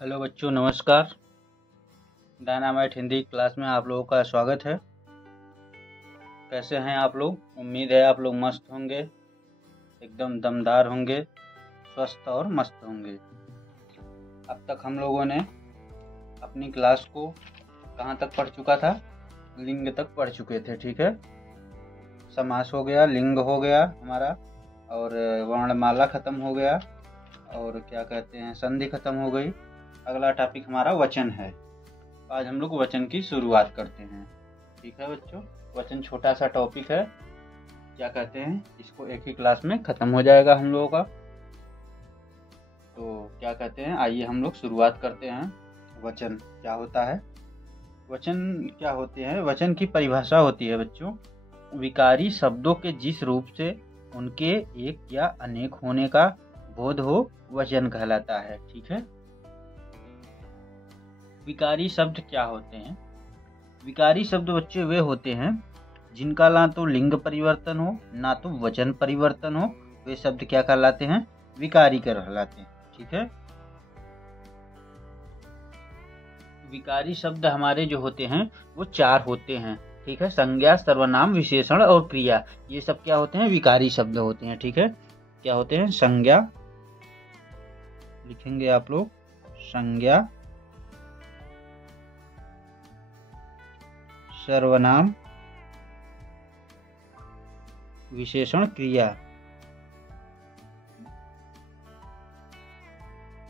Hello बच्चों, नमस्कार। Dynamite Hindi class में आप लोगों का स्वागत है। कैसे हैं आप लोग? उम्मीद है आप लोग मस्त होंगे, एकदम दमदार होंगे, स्वस्थ और मस्त होंगे। अब तक हम लोगों ने अपनी क्लास को कहाँ तक पढ़ चुका था? लिंग तक पढ़ चुके थे, ठीक है। समास हो गया, लिंग हो गया हमारा, और वर्णमाला खत्म हो गया, और क्या कहते हैं, संधि खत्म हो गई। अगला टॉपिक हमारा वचन है। आज हम लोग वचन की शुरुआत करते हैं, ठीक है बच्चों। वचन छोटा सा टॉपिक है, क्या कहते हैं, इसको एक ही क्लास में खत्म हो जाएगा हम लोगों का। तो क्या कहते हैं, आइए हम लोग शुरुआत करते हैं। वचन क्या होता है? वचन क्या होते हैं? वचन की परिभाषा होती है बच्चों, विकारी शब्दों के जिस रूप से उनके एक या अनेक होने का बोध हो, वचन कहलाता है, ठीक है। विकारी शब्द क्या होते हैं? विकारी शब्द बच्चे वे होते हैं जिनका ना तो लिंग परिवर्तन हो ना तो वचन परिवर्तन हो। वे शब्द क्या कहलाते हैं? विकारी कहलाते हैं, ठीक है। विकारी शब्द हमारे जो होते हैं वो चार होते हैं, ठीक है। संज्ञा, सर्वनाम, विशेषण और क्रिया, ये सब क्या होते हैं? विकारी शब्द होते हैं, ठीक है। क्या होते हैं? संज्ञा, लिखेंगे आप लोग, संज्ञा, सर्वनाम, विशेषण, क्रिया।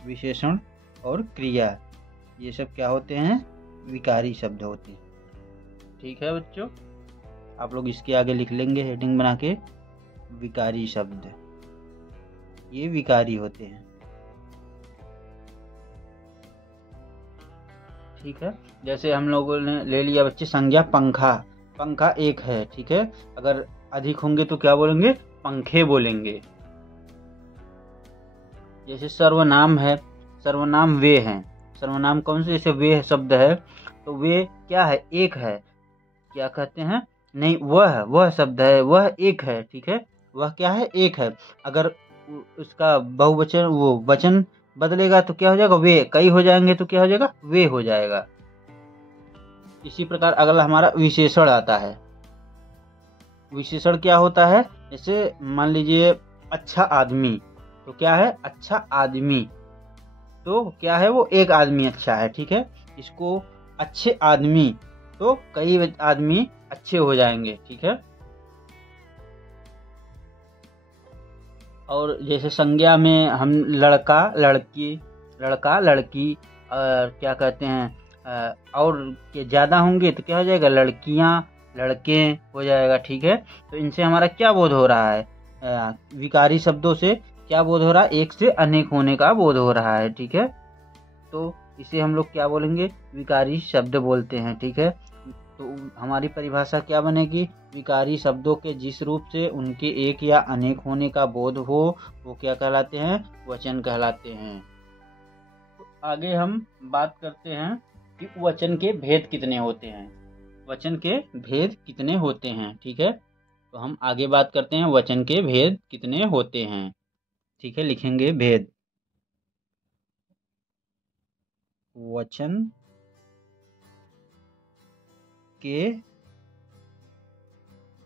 विशेषण और क्रिया, ये सब क्या होते हैं? विकारी शब्द होते हैं, ठीक है बच्चों। आप लोग इसके आगे लिख लेंगे हेडिंग बना के, विकारी शब्द, ये विकारी होते हैं, ठीक है। जैसे हम लोगों ने ले लिया बच्चे संज्ञा, पंखा। पंखा एक है, ठीक है। अगर अधिक होंगे तो क्या बोलेंगे? पंखे बोलेंगे। जैसे सर्वनाम है, सर्वनाम वे हैं। सर्वनाम कौन से? जैसे वे शब्द है तो वे क्या है? एक है। क्या कहते हैं? नहीं, वह शब्द है, वह एक है, ठीक है। वह क्या है? एक है। अगर उसका बहुवचन, वो वचन बदलेगा तो क्या हो जाएगा? वे। कई हो जाएंगे तो क्या हो जाएगा? वे हो जाएगा। इसी प्रकार अगला हमारा विशेषण आता है। विशेषण क्या होता है? जैसे मान लीजिए अच्छा आदमी, तो क्या है? अच्छा आदमी, तो क्या है? वो एक आदमी अच्छा है, ठीक है। इसको अच्छे आदमी, तो कई आदमी अच्छे हो जाएंगे, ठीक है। और जैसे संज्ञा में हम लड़का, लड़की, लड़का, लड़की, और क्या कहते हैं, और के ज़्यादा होंगे तो क्या हो जाएगा? लड़कियां, लड़के हो जाएगा, ठीक है। तो इनसे हमारा क्या बोध हो रहा है? विकारी शब्दों से क्या बोध हो रहा है? एक से अनेक होने का बोध हो रहा है, ठीक है। तो इसे हम लोग क्या बोलेंगे? विकारी शब्द बोलते हैं, ठीक है। तो हमारी परिभाषा क्या बनेगी? विकारी शब्दों के जिस रूप से उनके एक या अनेक होने का बोध हो, वो क्या कहलाते हैं? वचन कहलाते हैं। तो आगे हम बात करते हैं कि वचन के भेद कितने होते हैं। वचन के भेद कितने होते हैं, ठीक है। तो हम आगे बात करते हैं वचन के भेद कितने होते हैं, ठीक है। लिखेंगे भेद, वचन के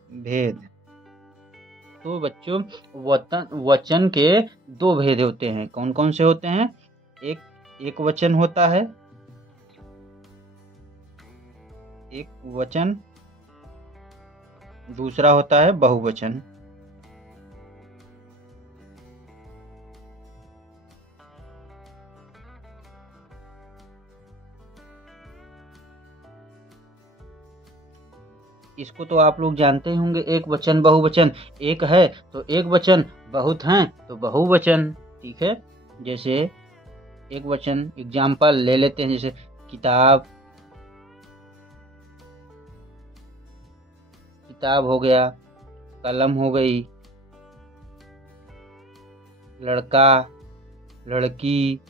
भेद। तो बच्चों वचन के दो भेद होते हैं। कौन कौन से होते हैं? एक वचन होता है, एक वचन। दूसरा होता है बहुवचन। इसको तो आप लोग जानते ही होंगे, एक वचन, बहुवचन। एक है तो एक वचन, बहुत हैं तो बहुवचन, ठीक है। जैसे एक वचन एग्जाम्पल ले लेते हैं, जैसे किताब, किताब हो गया, कलम हो गई, लड़का, लड़की,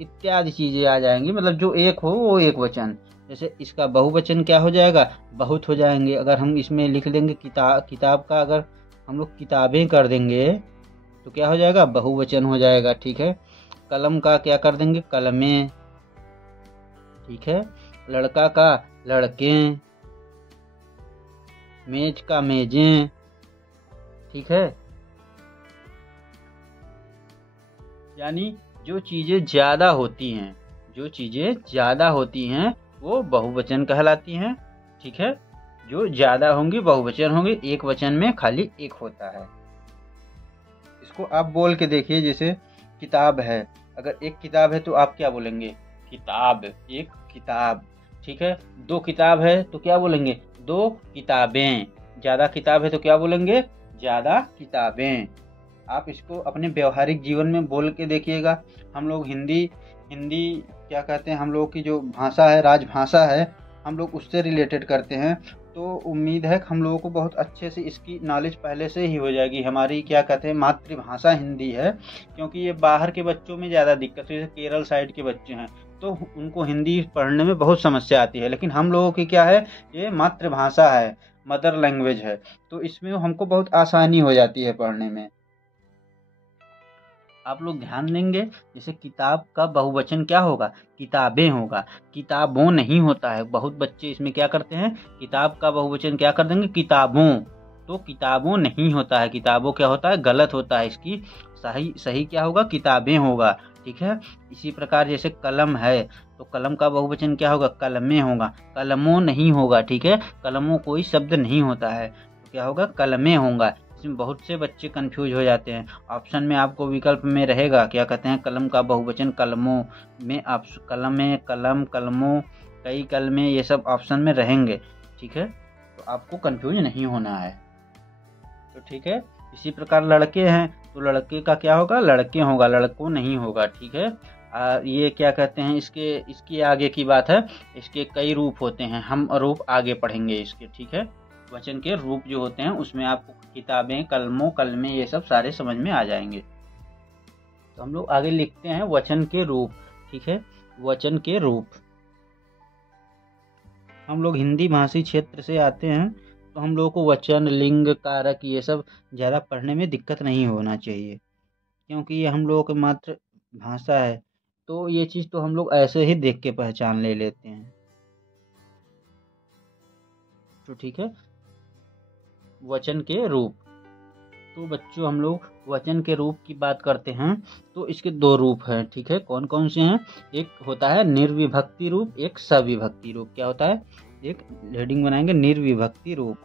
इत्यादि चीजें आ जाएंगी। मतलब जो एक हो वो एक वचन। जैसे इसका बहुवचन क्या हो जाएगा? बहुत हो जाएंगे। अगर हम इसमें लिख देंगे किताब का अगर हम लोग किताबें कर देंगे तो क्या हो जाएगा? बहुवचन हो जाएगा, ठीक है। कलम का क्या कर देंगे, कलमें। ठीक है, लड़का का लड़के, मेज का मेजें। ठीक है, यानी जो चीजें ज्यादा होती हैं, जो चीजें ज्यादा होती हैं वो बहुवचन कहलाती हैं। ठीक है, जो ज्यादा होंगी बहुवचन होंगी, एक वचन में खाली एक होता है। इसको आप बोल के देखिए, जैसे किताब है, अगर एक किताब है तो आप क्या बोलेंगे, किताब, एक किताब। ठीक है, दो किताब है तो क्या बोलेंगे, दो किताबें। ज्यादा किताब है तो क्या बोलेंगे, ज्यादा किताबें। आप इसको अपने व्यवहारिक जीवन में बोल के देखिएगा। हम लोग हिंदी हिंदी क्या कहते हैं, हम लोग की जो भाषा है, राजभाषा है, हम लोग उससे रिलेटेड करते हैं। तो उम्मीद है कि हम लोगों को बहुत अच्छे से इसकी नॉलेज पहले से ही हो जाएगी। हमारी क्या कहते हैं मातृभाषा हिंदी है, क्योंकि ये बाहर के बच्चों में ज़्यादा दिक्कत है। जैसे केरल साइड के बच्चे हैं तो उनको हिंदी पढ़ने में बहुत समस्या आती है, लेकिन हम लोगों की क्या है, ये मातृभाषा है, मदर लैंग्वेज है, तो इसमें हमको बहुत आसानी हो जाती है पढ़ने में। आप लोग ध्यान देंगे, जैसे किताब का बहुवचन क्या होगा, किताबें होगा, किताबों नहीं होता है। बहुत बच्चे इसमें क्या करते हैं, किताब का बहुवचन क्या कर देंगे, किताबों। तो किताबों नहीं होता है, किताबों क्या होता है, गलत होता है। इसकी सही सही क्या होगा, किताबें होगा। ठीक है, इसी प्रकार जैसे कलम है तो कलम का बहुवचन क्या होगा, कलमें होगा, कलमों नहीं होगा। ठीक है, कलमों कोई शब्द नहीं होता है, तो क्या होगा, कलमें होगा। इसमें बहुत से बच्चे कंफ्यूज हो जाते हैं। ऑप्शन में आपको विकल्प में रहेगा, क्या कहते हैं, कलम का बहुवचन कलमों में, आप कलमें, कलम, कलमों, कई कलमें, ये सब ऑप्शन में रहेंगे। ठीक है, तो आपको कंफ्यूज नहीं होना है। तो ठीक है, इसी प्रकार लड़के हैं तो लड़के का क्या होगा, लड़के होगा, लड़कों नहीं होगा। ठीक है, ये क्या कहते हैं, इसके आगे की बात है, इसके कई रूप होते हैं, हम रूप आगे पढ़ेंगे इसके। ठीक है, वचन के रूप जो होते हैं उसमें आपको किताबें, कलमों, कलमें, ये सब सारे समझ में आ जाएंगे। तो हम लोग आगे लिखते हैं वचन के रूप। ठीक है, वचन के रूप, हम लोग हिंदी भाषी क्षेत्र से आते हैं तो हम लोगों को वचन, लिंग, कारक, ये सब ज़्यादा पढ़ने में दिक्कत नहीं होना चाहिए, क्योंकि ये हम लोगों की मातृ भाषा है। तो ये चीज़ तो हम लोग ऐसे ही देख के पहचान ले लेते हैं। तो ठीक है, वचन के रूप, तो बच्चों हम लोग वचन के रूप की बात करते हैं तो इसके दो रूप हैं। ठीक है, कौन कौन से हैं, एक होता है निर्विभक्ति रूप, एक सविभक्ति रूप। क्या होता है, एक हेडिंग बनाएंगे, निर्विभक्ति रूप।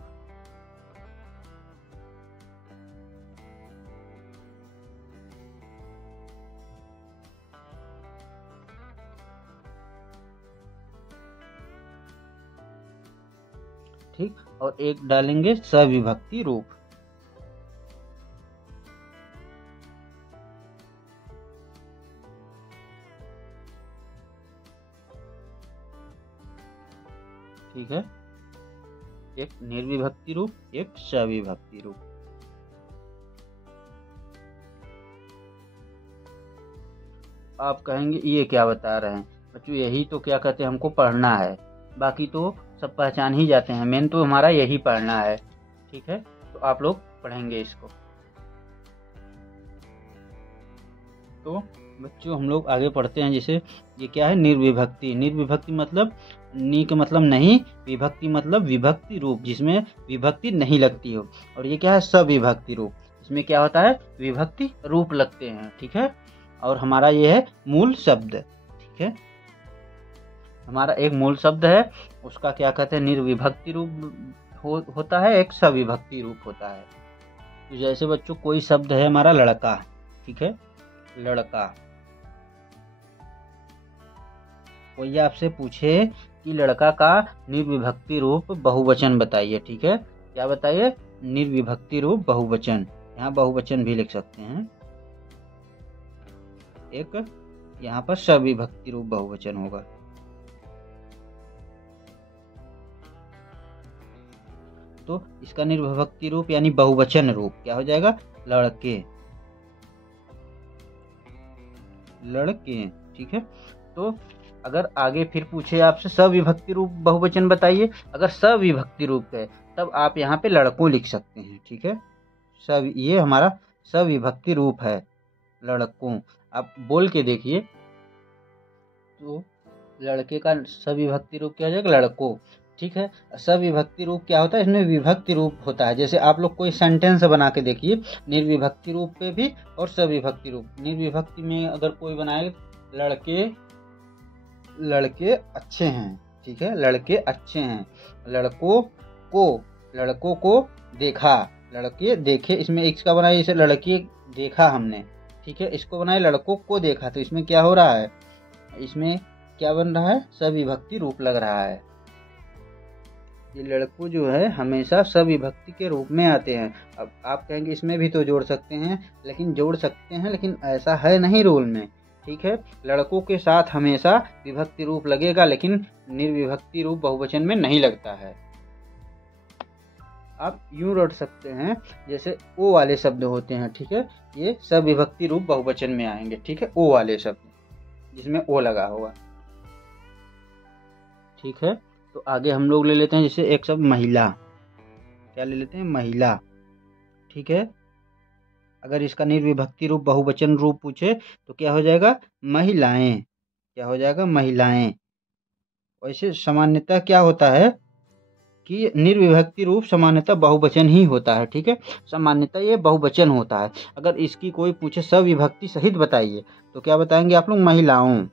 ठीक, और एक डालेंगे सविभक्ति रूप। ठीक है, एक निर्विभक्ति रूप, एक सविभक्ति रूप। आप कहेंगे ये क्या बता रहे हैं बच्चों, यही तो क्या कहते हैं हमको पढ़ना है, बाकी तो सब पहचान ही जाते हैं, मेन तो हमारा यही पढ़ना है। ठीक है, तो आप लोग पढ़ेंगे इसको। तो बच्चों हम लोग आगे पढ़ते हैं, जैसे ये क्या है, निर्विभक्ति। निर्विभक्ति मतलब नी के मतलब नहीं, विभक्ति मतलब विभक्ति रूप, जिसमें विभक्ति नहीं लगती हो। और ये क्या है, सविभक्ति रूप, इसमें क्या होता है, विभक्ति रूप लगते हैं। ठीक है, और हमारा ये है मूल शब्द। ठीक है, हमारा एक मूल शब्द है, उसका क्या कहते हैं, निर्विभक्ति रूप होता है, एक सविभक्ति रूप होता है। तो जैसे बच्चों कोई शब्द है हमारा लड़का। ठीक है, लड़का, कोई आपसे पूछे कि लड़का का निर्विभक्ति रूप बहुवचन बताइए। ठीक है, क्या बताइए, निर्विभक्ति रूप बहुवचन। यहाँ बहुवचन भी लिख सकते हैं, एक यहाँ पर सविभक्ति रूप बहुवचन होगा। तो इसका निर्विभक्ति रूप यानी बहुवचन रूप क्या हो जाएगा, लड़के, लड़के। ठीक है, तो अगर आगे फिर पूछे आपसे सविभक्ति रूप बहुवचन बताइए, अगर सविभक्ति रूप है तब आप यहाँ पे लड़कों लिख सकते हैं। ठीक है, सब ये हमारा सविभक्ति रूप है, लड़कों। आप बोल के देखिए तो लड़के का सविभक्ति रूप क्या हो जाएगा, लड़कों। ठीक है, सविभक्ति रूप क्या होता है, इसमें विभक्ति रूप होता है। जैसे आप लोग कोई सेंटेंस बना के देखिए, निर्विभक्ति रूप पे भी और सविभक्ति रूप। निर्विभक्ति में अगर कोई बनाए लड़के लड़के अच्छे हैं, ठीक है, लड़के अच्छे हैं। लड़कों को देखा, लड़के देखे, इसमें एक का बनाए जैसे लड़के देखा हमने, ठीक है, इसको बनाए लड़कों को देखा, तो इसमें क्या हो रहा है, इसमें क्या बन रहा है, सविभक्ति रूप लग रहा है। ये लड़कों जो है हमेशा सविभक्ति के रूप में आते हैं। अब आप कहेंगे इसमें भी तो जोड़ सकते हैं, लेकिन जोड़ सकते हैं, लेकिन ऐसा है नहीं रूल में। ठीक है, लड़कों के साथ हमेशा विभक्ति रूप लगेगा, लेकिन निर्विभक्ति रूप बहुवचन में नहीं लगता है। आप यूं रट सकते हैं, जैसे ओ वाले शब्द होते हैं, ठीक है, ये सविभक्ति रूप बहुवचन में आएंगे। ठीक है, ओ वाले शब्द जिसमें ओ लगा होगा। ठीक है, तो आगे हम लोग ले लेते हैं, जैसे एक शब्द महिला, क्या ले लेते हैं, महिला। ठीक है, अगर इसका निर्विभक्ति रूप बहुवचन रूप पूछे तो क्या हो जाएगा, महिलाएं। क्या हो जाएगा, महिलाएं। वैसे सामान्यतः क्या होता है कि निर्विभक्ति रूप सामान्यतः बहुवचन ही होता है। ठीक है, सामान्यतः ये बहुवचन होता है। अगर इसकी कोई पूछे सविभक्ति सहित बताइए तो क्या बताएंगे आप लोग, महिलाओं।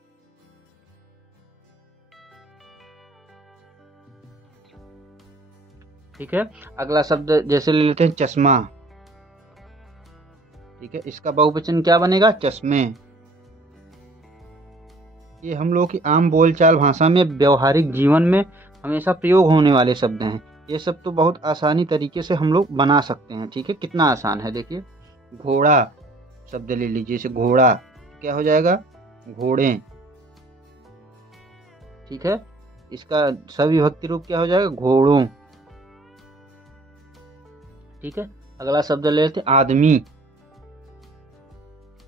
ठीक है, अगला शब्द जैसे ले लेते हैं चश्मा। ठीक है, इसका बहुवचन क्या बनेगा, चश्मे। ये हम लोग की आम बोलचाल भाषा में, व्यवहारिक जीवन में हमेशा प्रयोग होने वाले शब्द हैं। ये सब तो बहुत आसानी तरीके से हम लोग बना सकते हैं। ठीक है, कितना आसान है, देखिए घोड़ा शब्द ले लीजिए, जैसे घोड़ा क्या हो जाएगा, घोड़े। ठीक है, इसका सविभक्ति रूप क्या हो जाएगा, घोड़ों। ठीक है, अगला शब्द ले लेते हैं आदमी।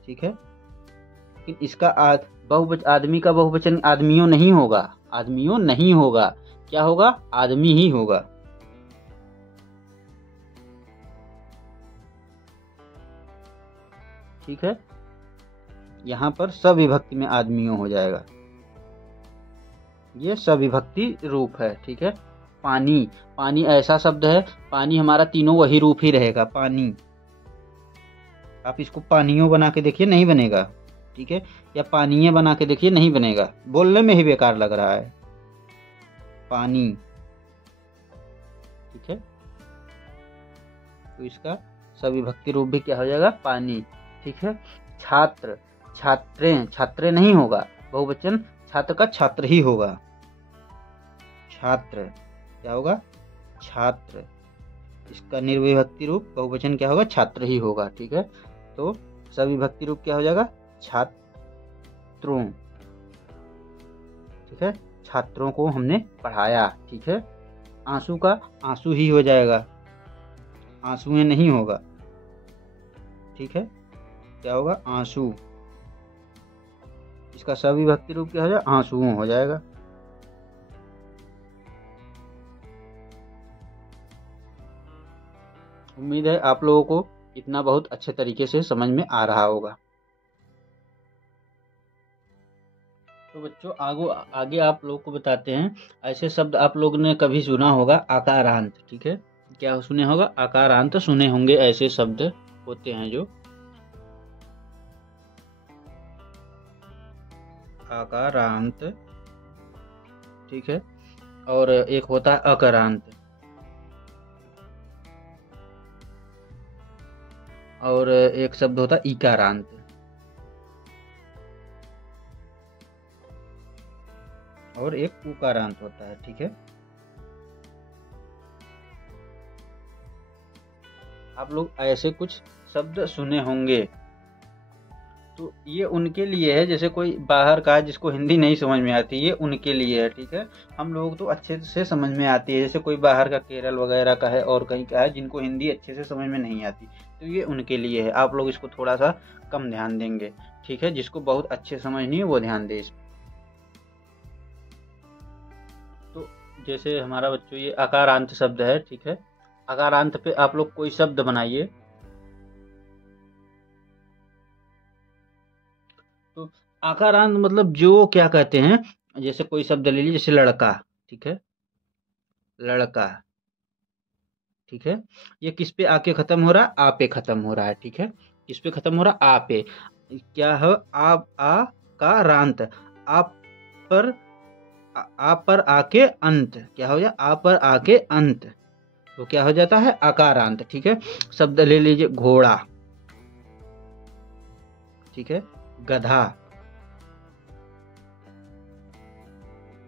ठीक है, लेकिन इसका आदमी का बहुवचन आदमियों नहीं होगा, आदमियों नहीं होगा, क्या होगा, आदमी ही होगा। ठीक है, यहां पर सविभक्ति में आदमियों हो जाएगा, ये सविभक्ति रूप है। ठीक है, पानी, पानी ऐसा शब्द है, पानी हमारा तीनों वही रूप ही रहेगा, पानी। आप इसको पानियों बना के देखिए, नहीं बनेगा। ठीक है, या पानीय बना के देखिए, नहीं बनेगा, बोलने में ही बेकार लग रहा है, पानी। ठीक है, तो इसका सविभक्ति रूप भी क्या हो जाएगा, पानी। ठीक है, छात्र, छात्रें, छात्रे नहीं होगा, बहुवचन छात्र का छात्र ही होगा, छात्र। क्या होगा, छात्र। इसका निर्विभक्ति रूप बहुवचन क्या होगा, छात्र ही होगा। ठीक है, तो सविभक्ति रूप क्या हो जाएगा, छात्रों। ठीक है, छात्रों को हमने पढ़ाया। ठीक है, आंसू का आंसू ही हो जाएगा, आंसुएं नहीं होगा। ठीक है, क्या होगा, आंसू। इसका सविभक्ति रूप क्या हो जाएगा, आंसुओं हो जाएगा। उम्मीद है आप लोगों को इतना बहुत अच्छे तरीके से समझ में आ रहा होगा। तो बच्चों आगे आप लोग को बताते हैं, ऐसे शब्द आप लोग ने कभी सुना होगा, आकारांत। ठीक है, क्या सुने होगा, आकारांत सुने होंगे, ऐसे शब्द होते हैं जो आकारांत। ठीक है, और एक होता है अकारांत, और एक शब्द होता है इकारांत, और एक उकारांत होता है। ठीक है, आप लोग ऐसे कुछ शब्द सुने होंगे, तो ये उनके लिए है, जैसे कोई बाहर का है जिसको हिंदी नहीं समझ में आती, ये उनके लिए है। ठीक है, हम लोग तो अच्छे से समझ में आती है, जैसे कोई बाहर का केरल वगैरह का है और कहीं का है जिनको हिंदी अच्छे से समझ में नहीं आती, तो ये उनके लिए है। आप लोग इसको थोड़ा सा कम ध्यान देंगे। ठीक है, जिसको बहुत अच्छे समझनी है वो ध्यान दे इस। तो जैसे हमारा बच्चों ये आकारांत शब्द है। ठीक है, आकारांत पे आप लोग कोई शब्द बनाइए। तो आकारांत मतलब जो क्या कहते हैं, जैसे कोई शब्द ले लीजिए, जैसे लड़का, ठीक है, लड़का, ठीक है, ये किस पे आके खत्म हो रहा है, आ पे खत्म हो रहा है, ठीक है, किस पे खत्म हो रहा है, आ पे, क्या है, आ का रांत, आप पर, आ पर आके अंत, क्या हो जाए, आ पर आके अंत, तो क्या हो जाता है, आकारांत, ठीक है। शब्द ले लीजिए, घोड़ा, ठीक है, गधा,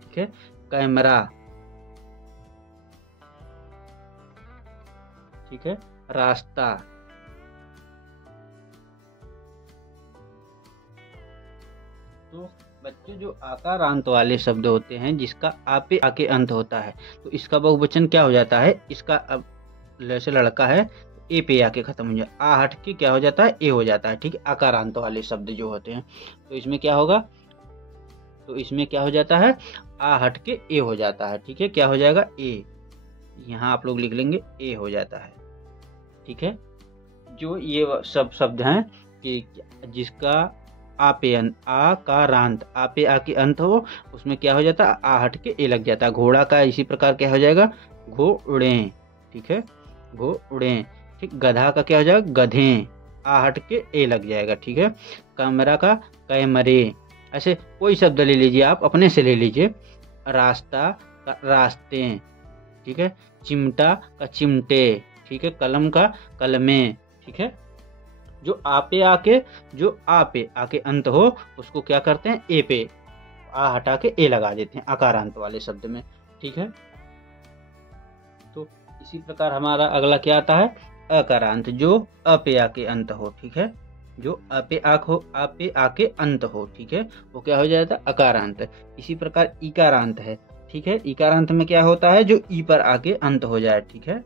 ठीक है, कैमरा, ठीक है, रास्ता। तो बच्चे जो आकारांत वाले शब्द होते हैं जिसका आ पे आके अंत होता है, तो इसका बहुवचन क्या हो जाता है, इसका अब जैसे लड़का है, ए पे आके खत्म हो जाए, आ हट के क्या हो जाता है, ए हो जाता है, ठीक है, आकारांत वाले शब्द जो होते हैं, तो इसमें क्या होगा, तो इसमें क्या हो जाता है, आ हट के ए हो जाता है, ठीक है, क्या हो जाएगा, ए, यहाँ आप लोग लिख लेंगे ए हो जाता है, ठीक है। जो ये सब शब्द हैं कि जिसका आ पे आ का रांत, आ पे आ के अंत हो, उसमें क्या हो जाता है, आ हट के ए लग जाता है। घोड़ा का इसी प्रकार क्या हो जाएगा, घोड़े, ठीक है, घोड़े, ठीक। गधा का क्या हो जाएगा, गधे, आ हट के ए लग जाएगा, ठीक है। कैमरा का कैमरे, ऐसे कोई शब्द ले लीजिए, आप अपने से ले लीजिए। रास्ता का रास्ते, ठीक है। चिमटा का चिमटे, ठीक है। कलम का कलमे, ठीक है। जो आ पे आके अंत हो उसको क्या करते हैं, ए पे आ हटा के ए लगा देते हैं आकारांत वाले शब्द में, ठीक है। तो इसी प्रकार हमारा अगला क्या आता है, अकारांत, जो अ पे आके अंत हो, ठीक है। जो आ पे आके अंत हो, ठीक है, वो क्या हो जाता है, अकारांत। इसी प्रकार इकारांत है, ठीक है। इकारांत में क्या होता है, जो ई पर आके अंत हो जाए, ठीक है,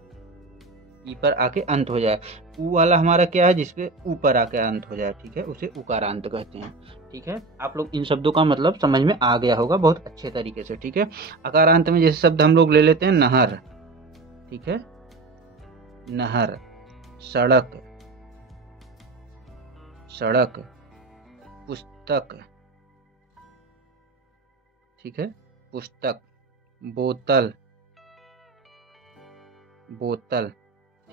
ई पर आके अंत हो जाए। ऊ वाला हमारा क्या है, जिसपे ऊपर आके अंत हो जाए, ठीक है, उसे उकारांत कहते हैं, ठीक है। आप लोग इन शब्दों का मतलब समझ में आ गया होगा बहुत अच्छे तरीके से, ठीक है। अकारांत में जैसे शब्द हम लोग ले लेते हैं, नहर, ठीक है, नहर, सड़क, सड़क, पुस्तक, ठीक है, पुस्तक, बोतल, बोतल,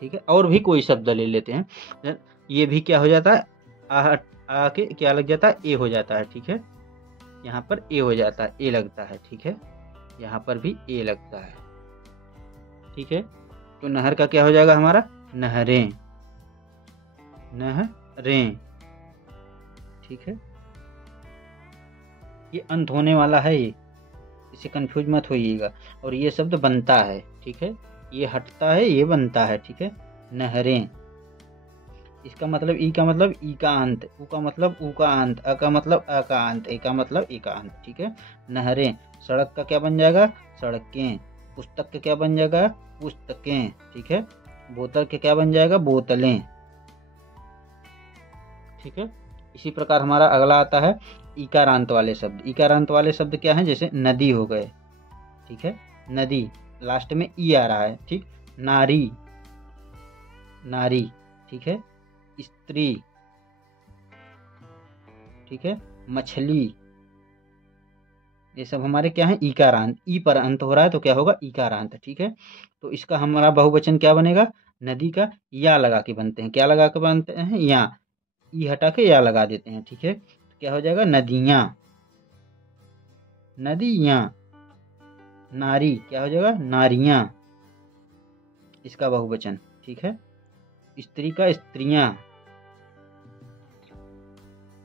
ठीक है। और भी कोई शब्द ले लेते हैं, ये भी क्या हो जाता है, आके क्या लग जाता है, ए हो जाता है, ठीक है। यहाँ पर ए हो जाता है, ए लगता है, ठीक है। यहाँ पर भी ए लगता है, ठीक है। तो नहर का क्या हो जाएगा हमारा, नहरें, नहरें, ठीक है। ये अंत होने वाला है, ये इसे कंफ्यूज मत होइएगा। और ये शब्द बनता है, ठीक है, ये हटता है, ये बनता है, ठीक है। नहरें, इसका मतलब ई का मतलब ई का अंत, उ का मतलब उ का अंत, अ का मतलब अ का अंत, ए का मतलब ए का अंत, ठीक है। नहरें। सड़क का क्या बन जाएगा, सड़कें। पुस्तक का क्या बन जाएगा, पुस्तकें, ठीक है। बोतल के क्या बन जाएगा, बोतलें, ठीक है। इसी प्रकार हमारा अगला आता है इकारांत वाले शब्द। इकारांत वाले शब्द क्या हैं, जैसे नदी हो गए, ठीक है, नदी, लास्ट में ई आ रहा है, ठीक। नारी, नारी, ठीक है। स्त्री, ठीक है। मछली, ये सब हमारे क्या है, इकारांत। ई पर अंत हो रहा है तो क्या होगा, इकारांत, ठीक है। तो इसका हमारा बहुवचन क्या बनेगा, नदी का या लगा के बनते हैं, क्या लगा के बनते हैं, या, ई हटा के या लगा देते हैं, ठीक है। तो क्या हो जाएगा, नदियां, नदियां। नारी क्या हो जाएगा, नारियां, इसका बहुवचन, ठीक है। स्त्री का स्त्रियां,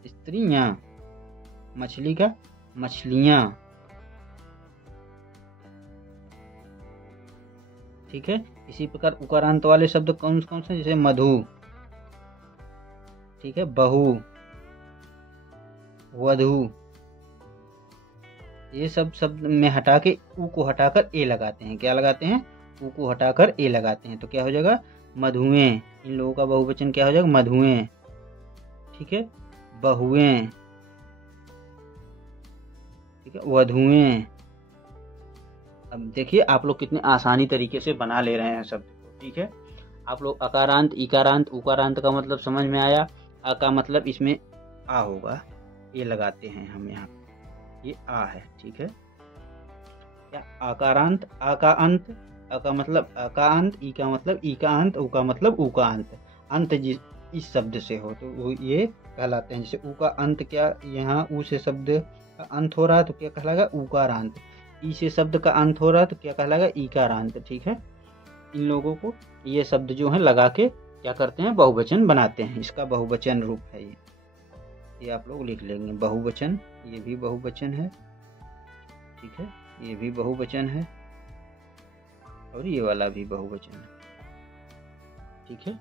स्त्रियां। मछली का मछलियां, ठीक है। इसी प्रकार उकारांत वाले शब्द कौन कौन से, जैसे मधु, ठीक है, बहू, वधु, ये सब शब्द में हटा के ऊ को हटाकर ए लगाते हैं, क्या लगाते हैं, ऊ को हटाकर ए लगाते हैं, तो क्या हो जाएगा, मधुएं। इन लोगों का बहुवचन क्या हो जाएगा, मधुएं, ठीक है। बहुएं, ठीक है, वधुएं। अब देखिए आप लोग कितने आसानी तरीके से बना ले रहे हैं शब्द को, ठीक है। आप लोग अकारांत, इकारांत, उकारांत का मतलब समझ में आया। अ का मतलब इसमें आ होगा, ए लगाते हैं हम यहाँ, ये आ है, ठीक है। क्या आकारांत, आ का अंत, आ का मतलब आ का अंत, ई का मतलब ई का अंत, उ का मतलब उ का अंत, अंत जिस इस शब्द से हो तो वो ये कहलाते हैं। जैसे उ का अंत, क्या यहाँ उ से शब्द का अंत हो रहा है तो क्या कहलाएगा उकारांत, ई से शब्द का अंत हो रहा है तो क्या कहलाएगा ईकारांत, ठीक है। इन लोगों को ये शब्द जो है लगा के क्या करते हैं, बहुवचन बनाते हैं। इसका बहुवचन रूप है ये आप लोग लिख लेंगे। बहुवचन, ये भी बहुवचन है, ठीक है, ये भी बहुवचन है और ये वाला भी बहुवचन है, ठीक है।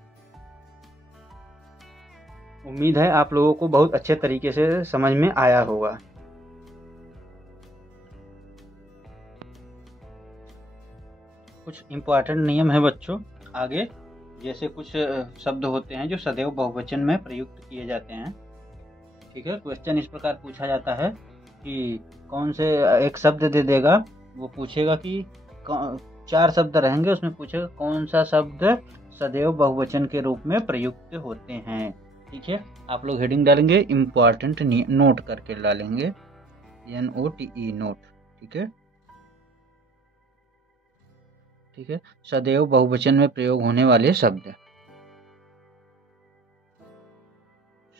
उम्मीद है आप लोगों को बहुत अच्छे तरीके से समझ में आया होगा। कुछ इम्पोर्टेंट नियम है बच्चों आगे, जैसे कुछ शब्द होते हैं जो सदैव बहुवचन में प्रयुक्त किए जाते हैं, ठीक है। क्वेश्चन इस प्रकार पूछा जाता है कि कौन से एक शब्द दे देगा, वो पूछेगा कि 4 शब्द रहेंगे, उसमें पूछेगा कौन सा शब्द सदैव बहुवचन के रूप में प्रयुक्त होते हैं, ठीक है। आप लोग हेडिंग डालेंगे इम्पोर्टेंट, नोट करके डालेंगे, NOTE नोट, ठीक है, ठीक है। सदैव बहुवचन में प्रयोग होने वाले शब्द,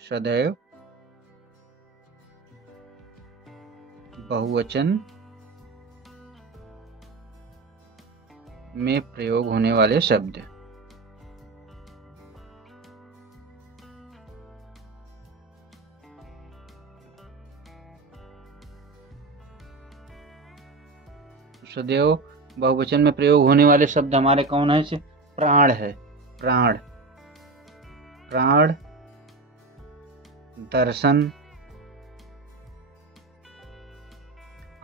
सदैव बहुवचन में प्रयोग होने वाले शब्द, सदैव बहुवचन में प्रयोग होने वाले शब्द हमारे कौन है? प्राण है, प्राण, प्राण, दर्शन,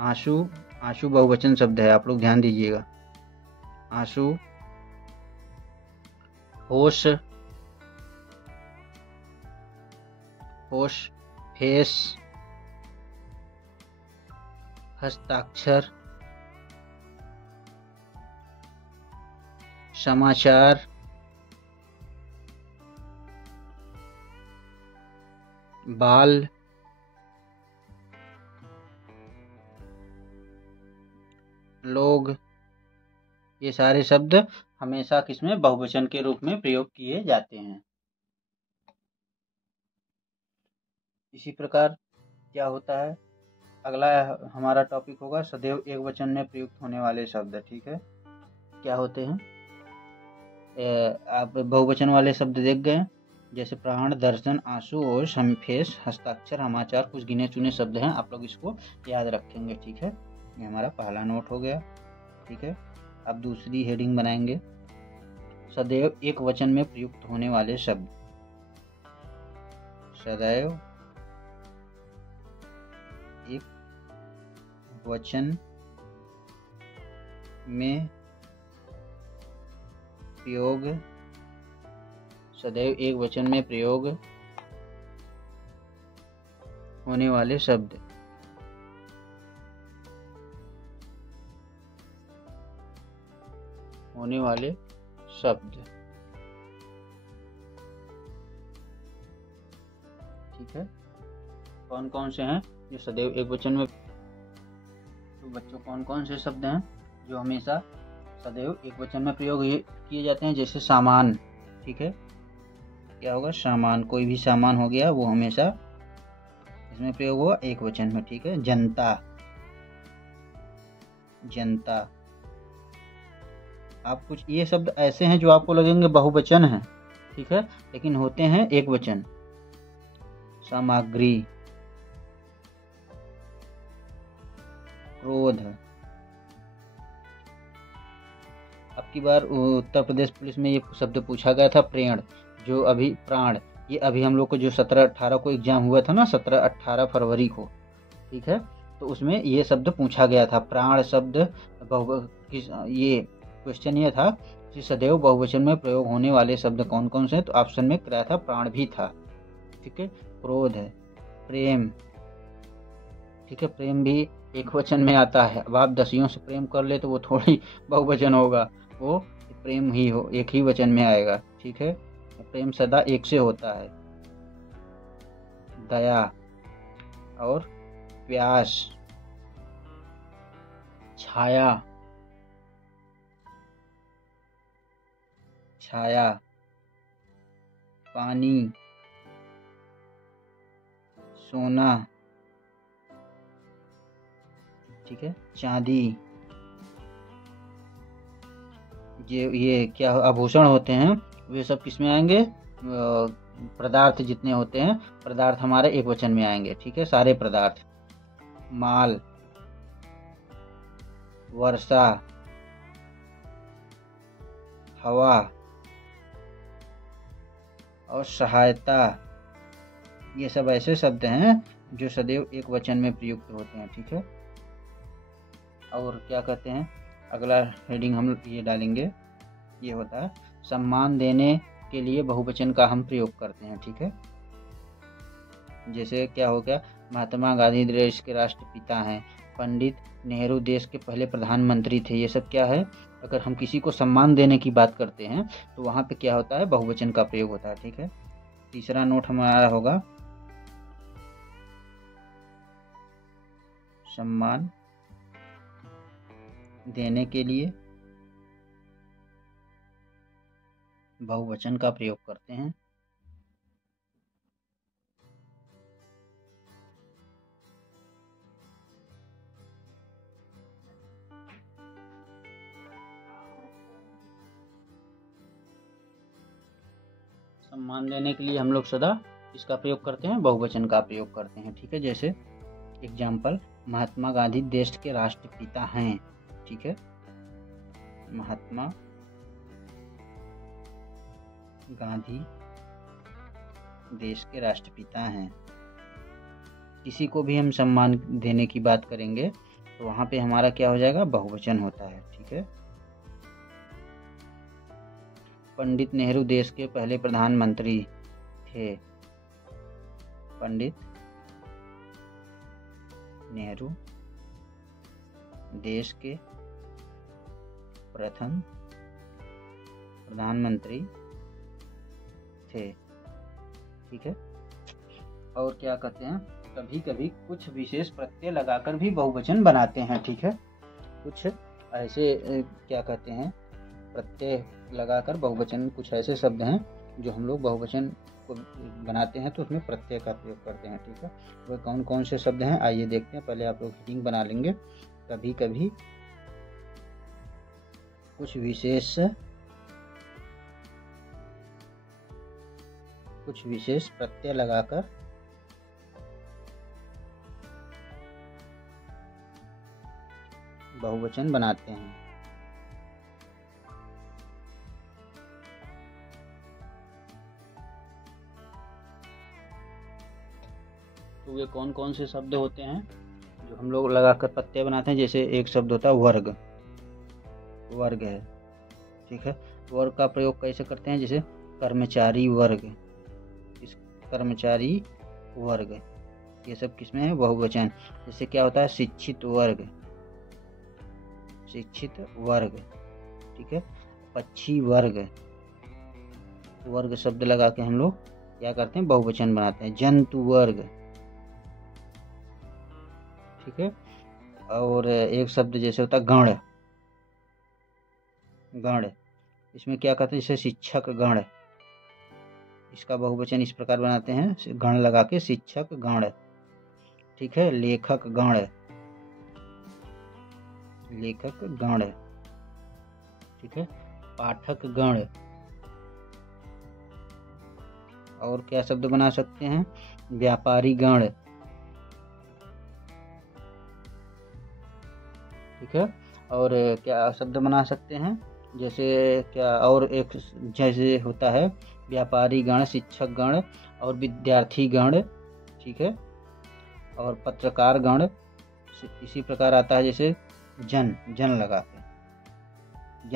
आंसू, आंसू बहुवचन शब्द है, आप लोग ध्यान दीजिएगा, आंसू, होश, होश, फेस, हस्ताक्षर, समाचार, बाल, लोग, ये सारे शब्द हमेशा किसमें? बहुवचन के रूप में प्रयोग किए जाते हैं। इसी प्रकार क्या होता है, अगला हमारा टॉपिक होगा सदैव एक वचन में प्रयुक्त होने वाले शब्द, ठीक है। क्या होते हैं? आप बहुवचन वाले शब्द देख गए, जैसे प्राण, दर्शन, आंसू और फेस, हस्ताक्षर, समाचार, कुछ गिने चुने शब्द हैं, आप लोग इसको याद रखेंगे, ठीक है। ये हमारा पहला नोट हो गया, ठीक है। अब दूसरी हेडिंग बनाएंगे, सदैव एक वचन में प्रयुक्त होने वाले शब्द, सदैव एक वचन में प्रयोग, सदैव एक वचन में प्रयोग होने वाले शब्द, होने वाले शब्द, ठीक है। कौन कौन से हैं ये सदैव एक वचन में? तो बच्चों कौन कौन से शब्द हैं जो हमेशा सदैव एक वचन में प्रयोग किए जाते हैं? जैसे सामान, ठीक है, क्या होगा? सामान, कोई भी सामान हो गया वो हमेशा इसमें प्रयोग हुआ एक वचन में, ठीक है। जनता, जनता, आप कुछ ये शब्द ऐसे हैं जो आपको लगेंगे बहुवचन हैं, ठीक है, लेकिन होते हैं एक वचन। सामग्री, क्रोध, अब की बार उत्तर प्रदेश पुलिस में ये शब्द पूछा गया था, प्रेण, जो अभी प्राण, ये अभी हम लोग को जो 17-18 को एग्जाम हुआ था ना, 17-18 फरवरी को, ठीक है, तो उसमें ये शब्द पूछा गया था, प्राण शब्द ये क्वेश्चन ये था कि सदैव बहुवचन में प्रयोग होने वाले शब्द कौन कौन से हैं, तो ऑप्शन में कराया था प्राण भी था, ठीक है। क्रोध है, प्रेम, ठीक है, प्रेम भी एक वचन में आता है। अब आप दसियों से प्रेम कर ले तो वो थोड़ी बहुवचन होगा, वो प्रेम ही हो, एक ही वचन में आएगा, ठीक है। प्रेम सदा एक से होता है। दया, और प्यास, छाया, छाया, पानी, सोना, ठीक है, चांदी, ये क्या आभूषण होते हैं, वे सब किस में आएंगे, पदार्थ जितने होते हैं, पदार्थ हमारे एक वचन में आएंगे, ठीक है, सारे पदार्थ। माल, वर्षा, हवा और सहायता, ये सब ऐसे शब्द हैं जो सदैव एक वचन में प्रयुक्त होते हैं, ठीक है। और क्या कहते हैं, अगला हेडिंग हम ये डालेंगे, ये होता है सम्मान देने के लिए बहुवचन का हम प्रयोग करते हैं, ठीक है। जैसे क्या हो गया, महात्मा गांधी देश के राष्ट्रपिता हैं, पंडित नेहरू देश के पहले प्रधानमंत्री थे, ये सब क्या है, अगर हम किसी को सम्मान देने की बात करते हैं तो वहाँ पे क्या होता है, बहुवचन का प्रयोग होता है, ठीक है। तीसरा नोट हमारा होगा सम्मान देने के लिए बहुवचन का प्रयोग करते हैं। सम्मान देने के लिए हम लोग सदा इसका प्रयोग करते हैं, बहुवचन का प्रयोग करते हैं, ठीक है। जैसे एग्जाम्पल, महात्मा गांधी देश के राष्ट्रपिता हैं, ठीक है, महात्मा गांधी देश के राष्ट्रपिता हैं। किसी को भी हम सम्मान देने की बात करेंगे तो वहाँ पे हमारा क्या हो जाएगा, बहुवचन होता है, ठीक है। पंडित नेहरू देश के पहले प्रधानमंत्री थे, पंडित नेहरू देश के प्रथम प्रधानमंत्री थे, ठीक है। और क्या कहते हैं, कभी कभी कुछ विशेष प्रत्यय लगाकर भी बहुवचन बनाते हैं, ठीक है। कुछ ऐसे क्या कहते हैं, प्रत्यय लगाकर बहुवचन, कुछ ऐसे शब्द हैं जो हम लोग बहुवचन को बनाते हैं तो उसमें प्रत्यय का प्रयोग करते हैं, ठीक है। वह कौन कौन से शब्द हैं, आइए देखते हैं। पहले आप लोग हेडिंग बना लेंगे, कभी कभी कुछ विशेष प्रत्यय लगाकर बहुवचन बनाते हैं। तो वे कौन कौन से शब्द होते हैं जो हम लोग लगाकर प्रत्यय बनाते हैं। जैसे एक शब्द होता है वर्ग, वर्ग है, ठीक है। वर्ग का प्रयोग कैसे करते हैं, जैसे कर्मचारी वर्ग, इस कर्मचारी वर्ग, ये सब किसमें है, बहुवचन। जैसे क्या होता है, शिक्षित वर्ग, शिक्षित वर्ग, ठीक है। पक्षी वर्ग, वर्ग शब्द लगा के हम लोग क्या करते हैं, बहुवचन बनाते हैं। जंतु वर्ग, ठीक है। और एक शब्द जैसे होता है गण, गण, इसमें क्या कहते हैं, जैसे शिक्षक गण, इसका बहुवचन इस प्रकार बनाते हैं, गण लगा के, शिक्षक गण, ठीक है। लेखक गण, लेखक गण, ठीक है। पाठक गण। और क्या शब्द बना सकते हैं, व्यापारी गण, ठीक है। और क्या शब्द बना सकते हैं, जैसे क्या, और एक जैसे होता है व्यापारी गण, शिक्षक गण और विद्यार्थी गण, ठीक है। और पत्रकार गण, इसी प्रकार आता है, जैसे जन, जन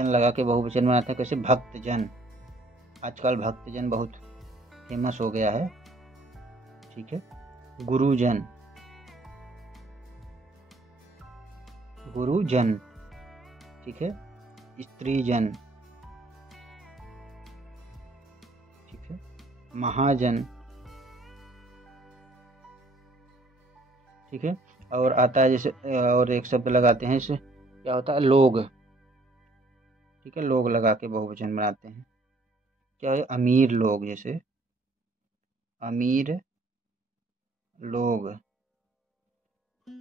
लगा के बहुवचन बनाते हैं। कैसे, भक्तजन, आजकल भक्तजन बहुत फेमस हो गया है, ठीक है। गुरुजन, गुरुजन, ठीक है। स्त्रीजन, ठीक है। महाजन, ठीक है। और आता है जैसे और एक शब्द लगाते हैं, इससे क्या होता है, लोग। ठीक है, लोग लगा के बहुवचन बनाते हैं। क्या है, अमीर लोग, जैसे अमीर लोग।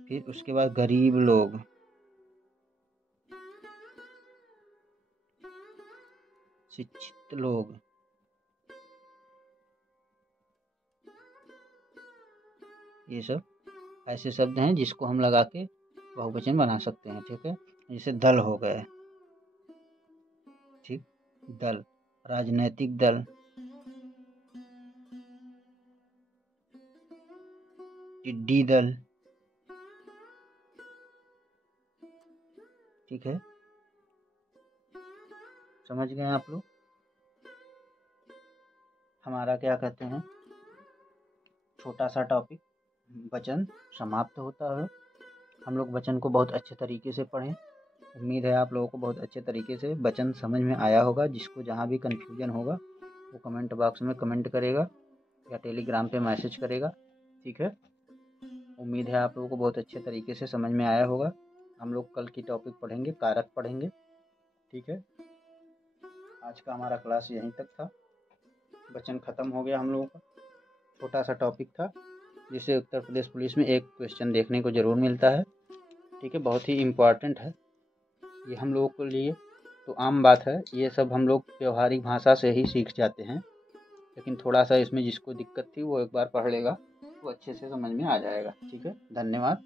फिर उसके बाद गरीब लोग, शिक्षित लोग। ये सब ऐसे शब्द हैं जिसको हम लगा के बहुवचन बना सकते हैं। ठीक है, जैसे दल हो गए, ठीक, दल, राजनैतिक दल, टिड्डी दल। ठीक है, समझ गए आप लोग। हमारा क्या कहते हैं, छोटा सा टॉपिक वचन समाप्त होता है। हम लोग वचन को बहुत अच्छे तरीके से पढ़ें। उम्मीद है आप लोगों को बहुत अच्छे तरीके से वचन समझ में आया होगा। जिसको जहाँ भी कन्फ्यूजन होगा वो कमेंट बॉक्स में कमेंट करेगा या टेलीग्राम पे मैसेज करेगा। ठीक है, उम्मीद है आप लोगों को बहुत अच्छे तरीके से समझ में आया होगा। हम लोग कल की टॉपिक पढ़ेंगे, कारक पढ़ेंगे। ठीक है, आज का हमारा क्लास यहीं तक था। वचन ख़त्म हो गया हम लोगों का। छोटा सा टॉपिक था जिसे उत्तर प्रदेश पुलिस में एक क्वेश्चन देखने को ज़रूर मिलता है। ठीक है, बहुत ही इम्पॉर्टेंट है ये हम लोगों के लिए। तो आम बात है, ये सब हम लोग व्यवहारिक भाषा से ही सीख जाते हैं, लेकिन थोड़ा सा इसमें जिसको दिक्कत थी वो एक बार पढ़ लेगा तो अच्छे से समझ में आ जाएगा। ठीक है, धन्यवाद।